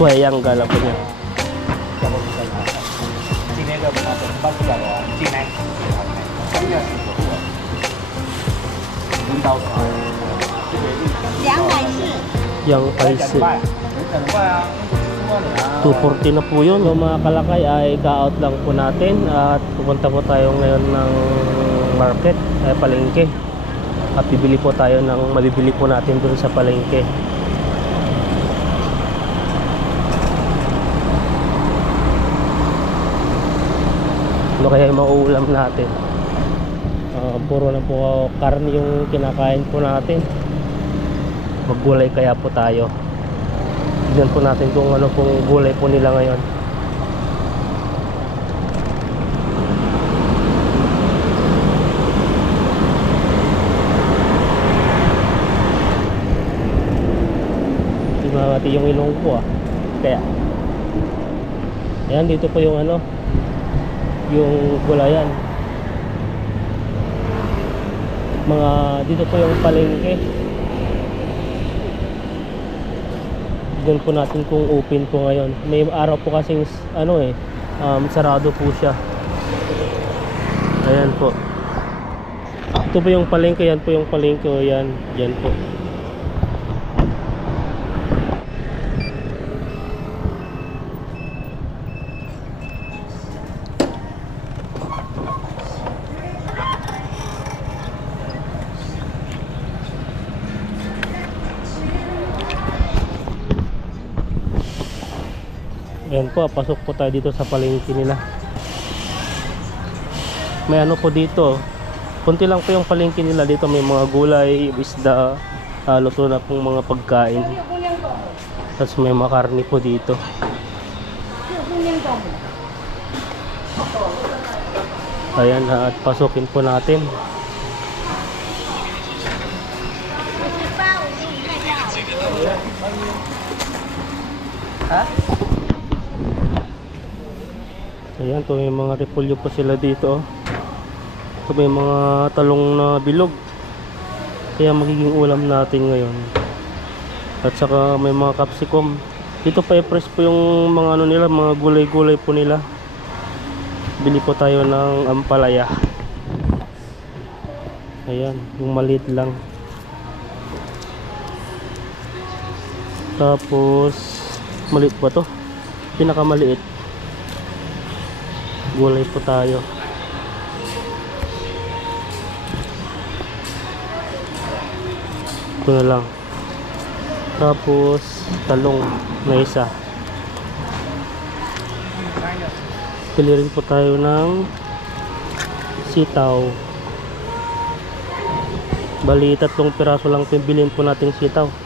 Kuya ang galaw po niya. Yang paisi. 240 na po yun. So mga kalakay ay ka-out lang po natin at pupunta po tayo ngayon ng market, ay palengke. At bibili po tayo ng mabibili po natin dun sa palengke. Ano kaya yung mauulam natin? Ah, puro na po karne yung kinakain po natin. Maggulay kaya po tayo. Tignan po natin kung ano pong gulay po nila ngayon. Tingnan yung ilong ko ah. Kaya. Ayan, dito po yung ano, yung gulayan. Mga, dito po yung palengke. Doon po natin kung open po ngayon. May araw po kasing ano eh, um, sarado po siya. Ayan po. Ito po yung palengke, yan po yung palengke o yan, yan po. Ayan po, pasok po tayo dito sa palengke nila. May ano po dito. Kunti lang po yung palengke nila dito. May mga gulay, isda, uh, luto na pong mga pagkain. Tapos may mga karni po dito. Ayan ha, at pasukin po natin. Ha? Ayan, to may mga repolyo po sila dito. oh. Ito may mga talong na bilog. Kaya magiging ulam natin ngayon. At saka may mga capsicum. Dito pa i-press po yung mga ano nila, mga gulay-gulay po nila. Bili po tayo ng ampalaya. Ayan, yung maliit lang. Tapos, maliit ba to? Pinakamaliit gulay po tayo. Ito na lang. Tapos talong na isa. Pili rin po tayo ng sitaw. Bali tatlong piraso lang pimbilin po natin sitaw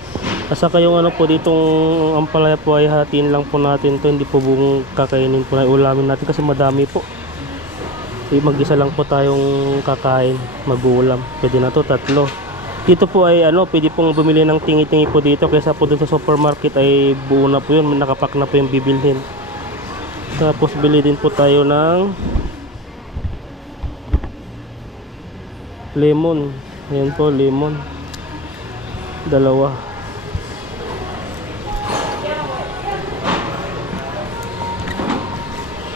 at saka yung ano po ditong ampalaya po ay hatiin lang po natin to. Hindi po buong kakainin po na ulamin natin kasi madami po. Eh, mag-isa lang po tayong kakain mag-uulam pwede na to tatlo. Dito po ay ano pwede pong bumili ng tingi-tingi po dito. Kaysa po dun sa supermarket ay buo na po yun nakapak na po yung bibilhin. Tapos bili din po tayo ng lemon. Ayan po lemon. Dalawa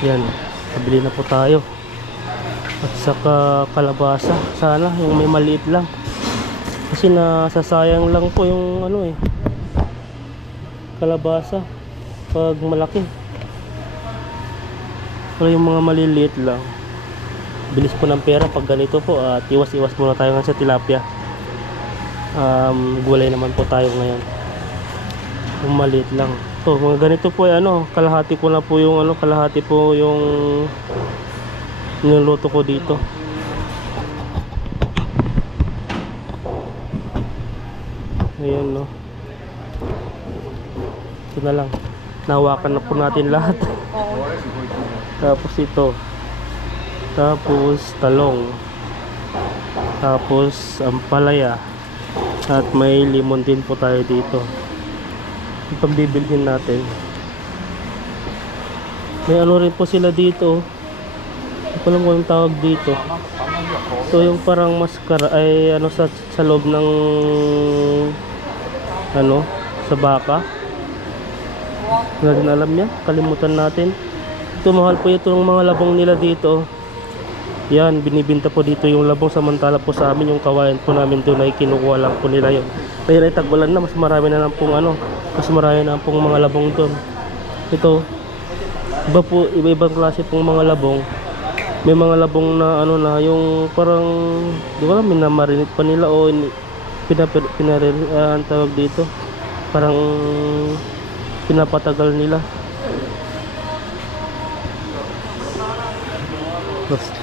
Yan, kabili na po tayo. At saka kalabasa, sana yung may maliit lang. Kasi nasasayang lang po yung ano eh. Kalabasa pag malaki. Pero yung mga maliliit lang. Bilis po ng pera pag ganito po at iwas-iwas muna tayo sa tilapia. Um, gulay naman po tayo ngayon. Yung maliit lang. So, ganito po ay ano, kalahati ko na po yung ano, kalahati po yung niluluto ko dito. Ayan no. Ito na lang. Nahawakan na po natin lahat. Tapos ito. Tapos talong. Tapos ampalaya. At may limon din po tayo dito yung pagbibilhin natin may ano rin po sila dito hindi ko yung tawag dito ito yung parang maskara ay ano sa, sa loob ng ano sa baka Wala din alam niya. Kalimutan natin. Ito mahal po ito ng mga labong nila dito. Yan, binibinta po dito yung labong samantala po sa amin yung kawayan po namin doon ay kinukuha lang po nila yun. Ngayon ay tagwalan na, mas marami na lang pong ano, mas marami na pong mga labong doon. Ito, iba po, iba-ibang klase pong mga labong. May mga labong na ano na, yung parang, di ba, minamarinate pa nila o pinapir, pinaril, ah, ang tawag dito. Parang pinapatagal nila. Tapos,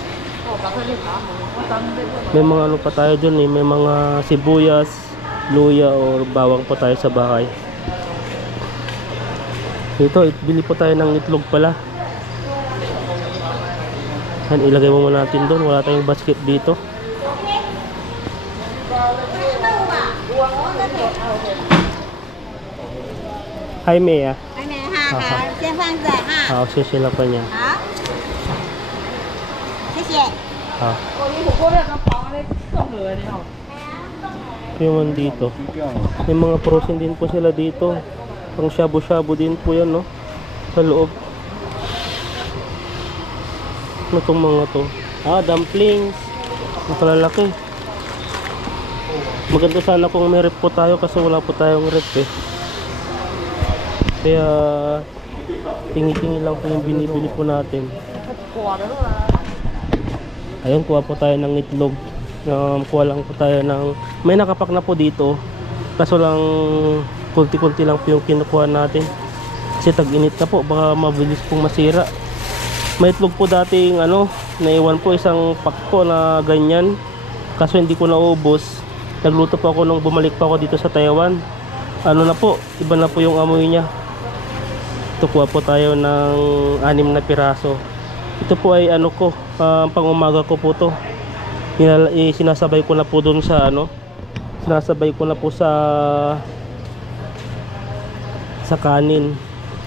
may mga ano pa tayo dun eh, may mga sibuyas, luya or bawang pa tayo sa bahay. Dito, it- bili po tayo ng itlog pala. Yan, ilagay mo muna natin doon. Wala tayong basket dito. Hi, Mea. 还没哈好，先放着哈。 Hao, sisi lang pa niya. 好，谢谢。 Ha. Yung dito. May mga frozen din po sila dito. Pang shabu-shabu din po yan, no? Sa loob. Ano tong mga to? Ah, dumplings. Ang kalalaki. Maganda sana kung may rep po tayo kasi wala po tayong rep eh. Kaya tingi-tingi lang po yung binibili po natin. Ayun, kuha po tayo ng itlog. Um, kuha lang po tayo ng... May nakapak na po dito. Kaso lang, kunti-kunti lang po yung kinukuha natin. Kasi tag-init na po, baka mabilis pong masira. May itlog po dating ano, naiwan po isang pack po na ganyan. Kaso hindi ko naubos. Nagluto po ako nung bumalik pa ako dito sa Taiwan. Ano na po, iba na po yung amoy niya. Ito kuha po tayo ng anim na piraso. Ito po ay ano ko, ah, pang umaga ko po to. Eh, sinasabay ko na po doon sa ano, sinasabay ko na po sa sa kanin.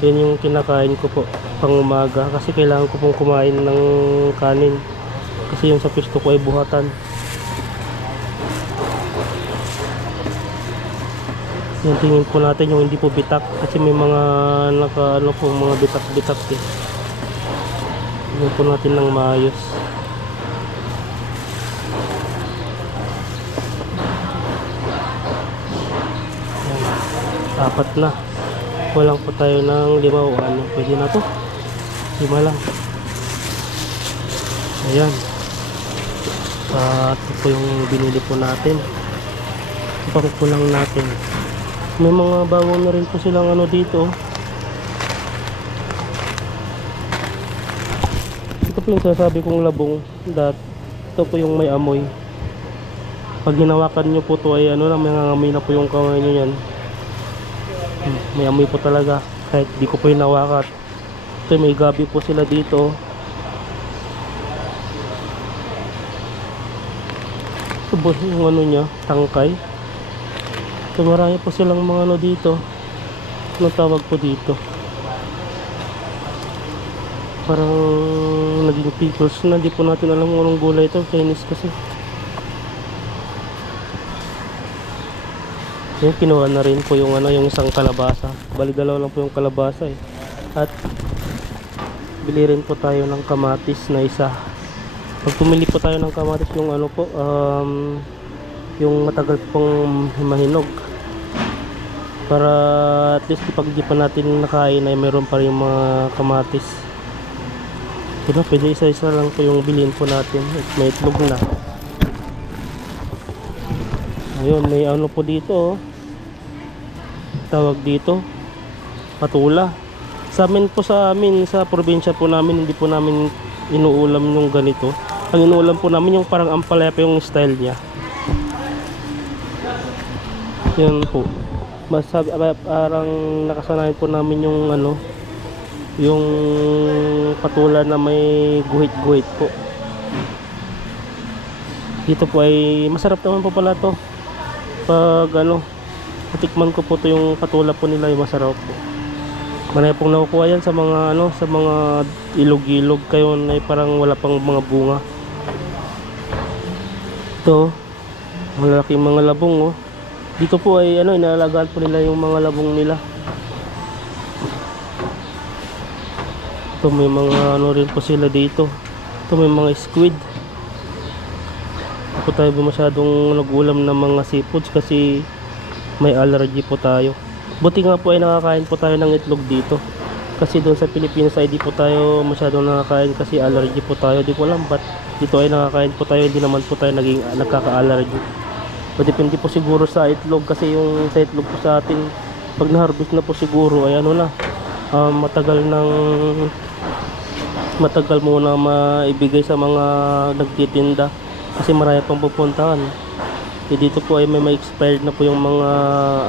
Yan yung kinakain ko po pang umaga kasi kailangan ko pong kumain ng kanin. Kasi yung sa pisto ko ay buhatan. Yung tingin po natin yung hindi po bitak kasi may mga naka ano po mga bitak-bitak eh. Tingnan natin ng maayos. Yan. Apat na. Walang po tayo ng lima o ano. Pwede na to. Lima lang. Ayan. At ito yung binili po natin. Ipakukulang natin. May mga bawang na rin po silang ano dito. Ito yung sasabi kong labong that ito po yung may amoy. Pag hinawakan nyo po to ay ano na may nangangamoy na po yung kamay nyo yan. May amoy po talaga kahit di ko po hinawakan. Ito may gabi po sila dito. Ito po yung ano niya, tangkay. So marami po silang mga ano dito. Ano tawag po dito? Parang naging pickles na. Di po natin alam kung anong gulay ito. Chinese kasi. Yung kinuha na rin po yung ano yung isang kalabasa. Bali dalawa lang po yung kalabasa eh. At bili rin po tayo ng kamatis na isa. Pag tumili po tayo ng kamatis yung ano po um, yung matagal pong mahinog para at least pag natin nakain ay meron pa rin mga kamatis diba pwede isa isa lang po yung bilhin po natin. At may itlog na. Ayun may ano po dito oh. tawag dito. Patula. Sa amin po sa amin sa probinsya po namin hindi po namin inuulam yung ganito. Ang inuulam po namin yung parang ampalaya pa yung style niya. Yun po. Masabi ah, parang nakasanayan po namin yung ano yung patula na may guhit-guhit po. Dito po ay masarap naman po pala to. Pag ano natikman ko po to yung patula po nila yung masarap po. Marami pong nakukuha yan sa mga ano sa mga ilog-ilog. Kayo na parang wala pang mga bunga. Ito malalaking mga labong oh. Dito po ay ano inaalagaan po nila yung mga labong nila Ito may mga ano rin po sila dito. Ito may mga squid. Po tayo masyadong nag-ulam ng mga seafoods kasi may allergy po tayo. Buti nga po ay nakakain po tayo ng itlog dito. Kasi doon sa Pilipinas ay di po tayo masyadong nakakain kasi allergy po tayo. Di ko alam ba't dito ay nakakain po tayo. Hindi naman po tayo naging nagkaka-allergy. O depende po siguro sa itlog kasi yung sa itlog po sa atin pag na-harvest na po siguro ay ano na ah, matagal ng matagal muna maibigay sa mga nagtitinda kasi marami pang pupuntahan. Eh, dito po ay may ma-expired na po yung mga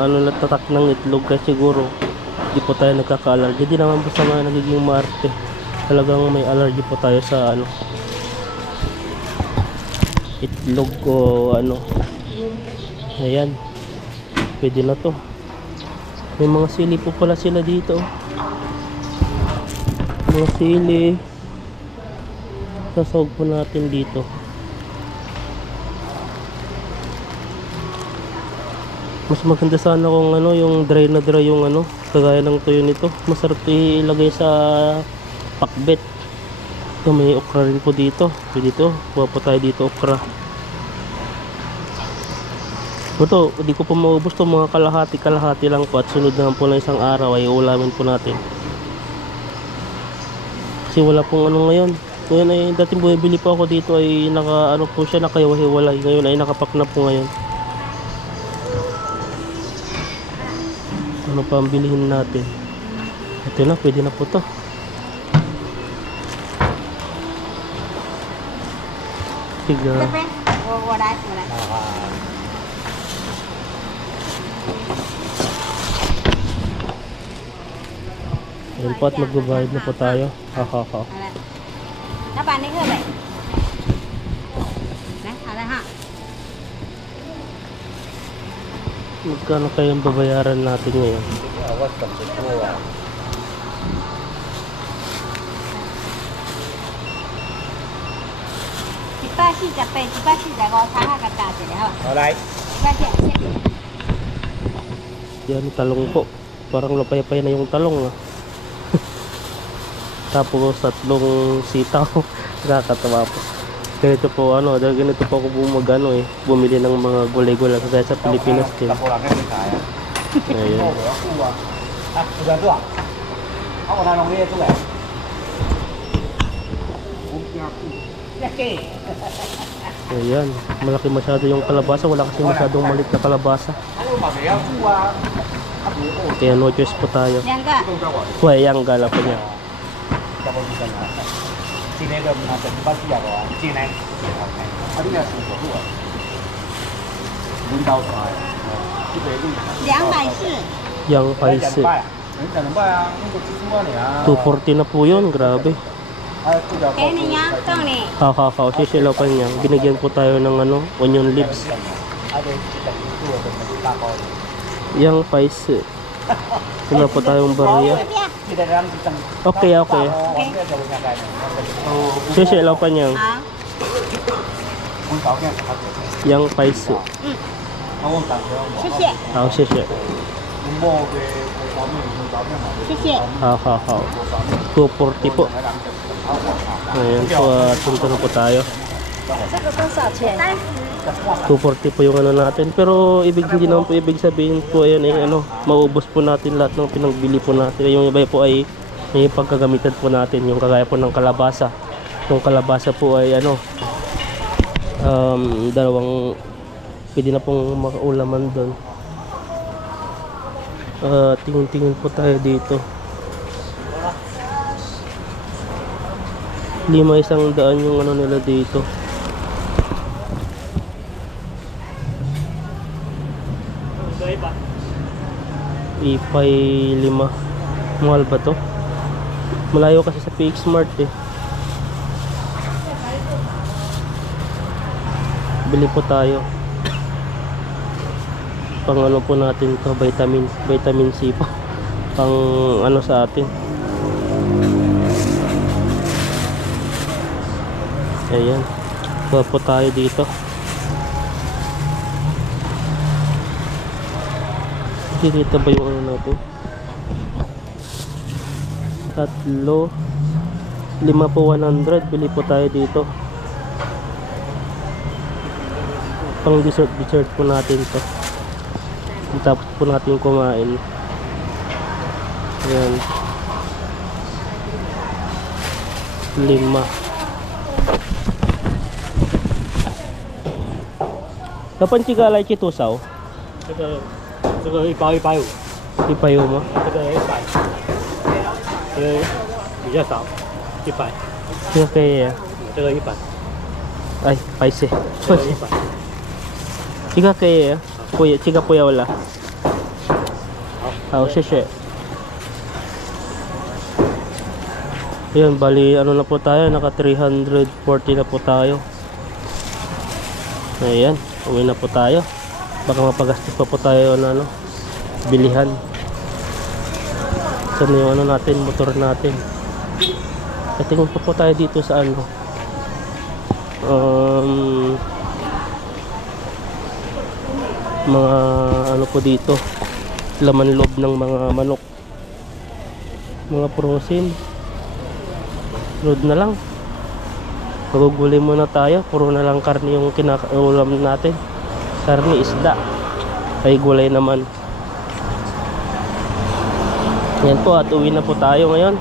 ano na tatak ng itlog. Kasi siguro di po tayo nagkaka-allergy. Di naman po sa mga nagiging maarte. Talagang may allergy po tayo sa ano itlog o ano. Ayan. Pwede na to. May mga sili po pala sila dito. Mga sili sasawag po natin dito. Mas maganda sana kung ano yung dry na dry yung ano kagaya ng tuyo nito. Masarap ilagay sa pakbet. Ito may okra rin po dito. Pwede to kuha po tayo dito okra. Ito hindi ko po maubos to mga kalahati kalahati lang po. At sunod naman po na isang araw ay ulamin po natin. Kasi wala pong ano ngayon ngayon ay dating bumibili po ako dito ay naka ano po siya nakahiwahiwalay Ngayon ay nakapak na po ngayon. Ano pa ang bilihin natin? Ito na, pwede na po to. Tiga. Wala, wala. Ayun po at magbabayad na po tayo. Ha ha ha. แล้วปานนี่คืออะไรนะอะไรฮะ Magkano kayang babayaran natin ngayon? Awas ka sa kuha. Ipashi sa pen, ipashi sa ko sa ka kata niya. Alright. Ipashi sa. Yan talong po. Parang lapay-pay na yung talong ah. Tapos tatlong sitaw. Nakakatawa po. Ganito po ano, dahil ganito po ako bumagano eh. Bumili ng mga gulay-gulay kagaya sa Pilipinas din. Ayan. À? Ông còn đang lòng nghe tôi này. Ayan. Malaki masyado yung kalabasa. Wala kasi masyadong malit na kalabasa. Ano Kaya no choice po tayo. 两个，không cho gọi. Huwag ang gala po niya Cho con cần là chị này cầm là cần bác sĩ à rồi chị này à đây là sự của tôi à Vun đau rồi chị về đi 两百四， Yang Đây paise. chẳng bay à Đấy chẳng bay à không có chị mua này à 240 na po yun. Grabe. à tôi giờ 给你呀，送你。 Kakakaw. Sisilaw pa niya. Binigyan po tayo ng ano, onion leaves. à đây chị cần cua cần mình ba con Yang paise. Wala po tayong barya. 这边 chị đây làm chị cần Okay, okay. Sisilaw pa niya. 好， con cháu kia phải học được Yang paise. không con tặng cho ông 谢谢， Ako sisi. muốn mua về về cháu mình con cháu kia mà 谢谢。 Kakakaw. 240 po. phải làm được áo quần nào Ayan po. At punta na po tayo. 这个多少钱？ 三十。240 po yung ano natin. Pero ibig hindi naman po ibig sabihin po ayan ay ano, maubos po natin lahat ng pinagbili po natin. Yung iba po ay may pagkagamitan po natin. Yung kagaya po ng kalabasa. Yung kalabasa po ay ano, um, dalawang pwede na pong makaulaman doon. Ah, tingin-tingin po tayo dito. Lima isang daan yung ano nila dito. Ipay 5 mahal ba to? malayo kasi sa PX Smart eh. Bili po tayo. Pang ano po natin to vitamin vitamin C po. Pang ano sa atin. Ayan. Kuha po tayo dito Nakikita ba yung ano natin? Tatlo. Lima po 100. Bili po tayo dito. Pang dessert dessert po natin to. Tapos po natin kumain. Ayan. Lima. Kapan chiga lai chitusaw? 这个这个一包一百五， Ipayo mo. 这个一百，这个比较少，一百， Chiga kaya. 这个一百， Ay, paise. 这个一百， Chiga kaya. Kuya, chiga kuya wala. Oh, sheshe. Yan, bali ano na po tayo, naka 340 na po tayo. Ayan, uwi na po tayo. Baka mapagastos pa po tayo na ano, bilihan. Saan yung ano natin, motor natin. Katingin pa po tayo dito sa ano. Um, mga ano po dito laman loob ng mga manok mga protein load na lang maguguli muna tayo puro na lang karne yung kinakaulam natin karne isda. Ay gulay naman. Yan po at uwi na po tayo ngayon.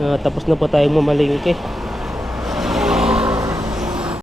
Ah, tapos na po tayong mamalingke